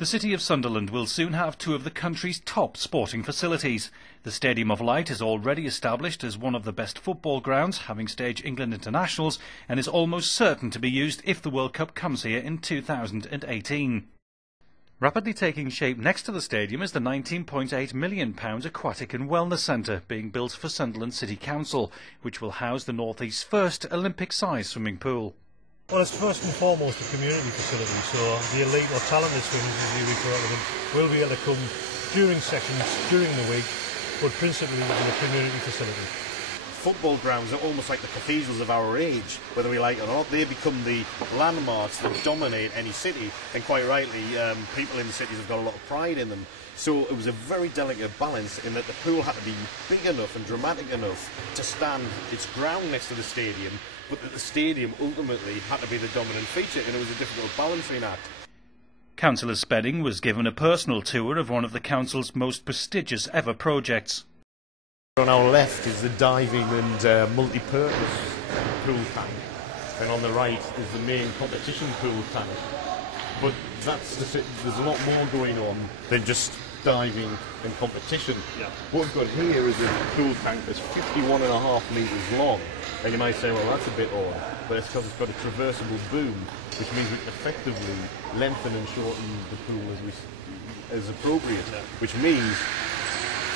The city of Sunderland will soon have two of the country's top sporting facilities. The Stadium of Light is already established as one of the best football grounds, having staged England internationals, and is almost certain to be used if the World Cup comes here in 2018. Rapidly taking shape next to the stadium is the £19.8 million Aquatic and Wellness Centre being built for Sunderland City Council, which will house the North East's first Olympic-sized swimming pool. Well, it's first and foremost a community facility, so the elite or talented swimmers, as we refer to them, will be able to come during sessions, during the week, but principally in a community facility. Football grounds are almost like the cathedrals of our age, whether we like it or not. They become the landmarks that dominate any city, and quite rightly, people in the cities have got a lot of pride in them. So it was a very delicate balance in that the pool had to be big enough and dramatic enough to stand its ground next to the stadium, but that the stadium ultimately had to be the dominant feature, and it was a difficult balancing act. Councillor Spedding was given a personal tour of one of the council's most prestigious ever projects. On our left is the diving and multi-purpose pool tank, and on the right is the main competition pool tank. But there's a lot more going on than just diving and competition. Yeah. What we've got here is a pool tank that's 51.5 metres long, and you might say, well, that's a bit odd, but it's because it's got a traversable boom, which means we can effectively lengthen and shorten the pool as appropriate, yeah. Which means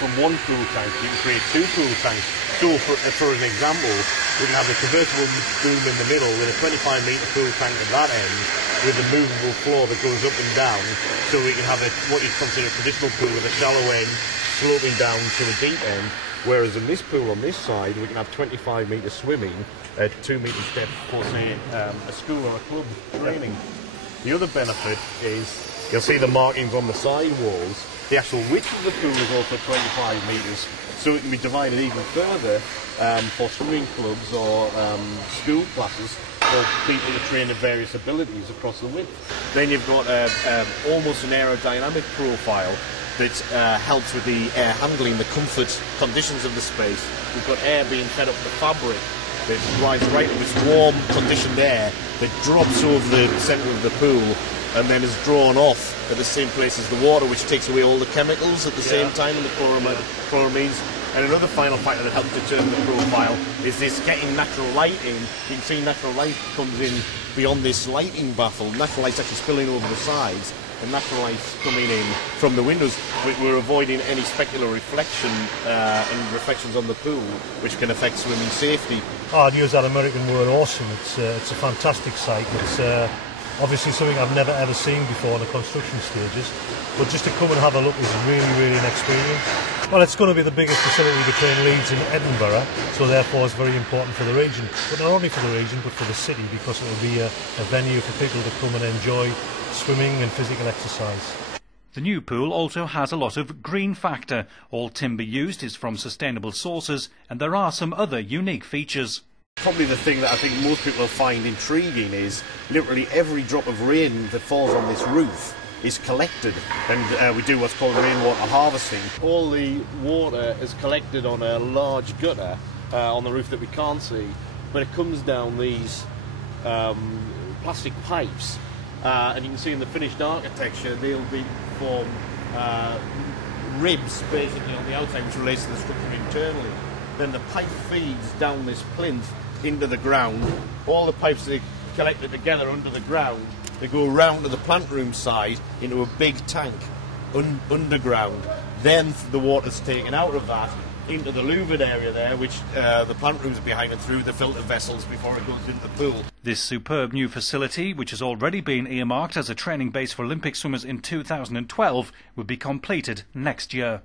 from one pool tank you can create two pool tanks. So for an example, we can have a traversable boom in the middle with a 25-metre pool tank at that end with a movable floor that goes up and down, so we can have what you'd consider a traditional pool with a shallow end sloping down to a deep end, whereas in this pool on this side we can have 25-metre swimming at 2-metre depth for, say, a school or a club training. The other benefit is you'll see the markings on the side walls. The actual width of the pool is also 25 metres, so it can be divided even further for swimming clubs or school classes, or people to train at various abilities across the width. Then you've got almost an aerodynamic profile that helps with the air handling, the comfort conditions of the space. We've got air being fed up the fabric that rides right up this warm conditioned air that drops over the centre of the pool and then is drawn off at the same place as the water, which takes away all the chemicals at the same time, and the chloramines. And another final factor that helps determine the profile is this getting natural light in. You can see natural light comes in beyond this lighting baffle. Natural light's actually spilling over the sides, and natural light's coming in from the windows. We're avoiding any specular reflection and reflections on the pool, which can affect swimming safety. I'd use that American word awesome. It's a fantastic site. It's obviously something I've never ever seen before in the construction stages, but just to come and have a look is really an experience. Well, it's going to be the biggest facility between Leeds and Edinburgh, so therefore it's very important for the region, but not only for the region but for the city, because it will be a venue for people to come and enjoy swimming and physical exercise. The new pool also has a lot of green factor. All timber used is from sustainable sources, and there are some other unique features. Probably the thing that I think most people will find intriguing is literally every drop of rain that falls on this roof is collected, and we do what's called rainwater harvesting. All the water is collected on a large gutter on the roof that we can't see, but it comes down these plastic pipes, and you can see in the finished architecture they'll form ribs basically on the outside, which relates to the structure internally. Then the pipe feeds down this plinth into the ground. All the pipes are collected together under the ground. They go round to the plant room side into a big tank underground. Then the water's taken out of that into the louvered area there, which the plant room's behind, and through the filter vessels before it goes into the pool. This superb new facility, which has already been earmarked as a training base for Olympic swimmers in 2012, will be completed next year.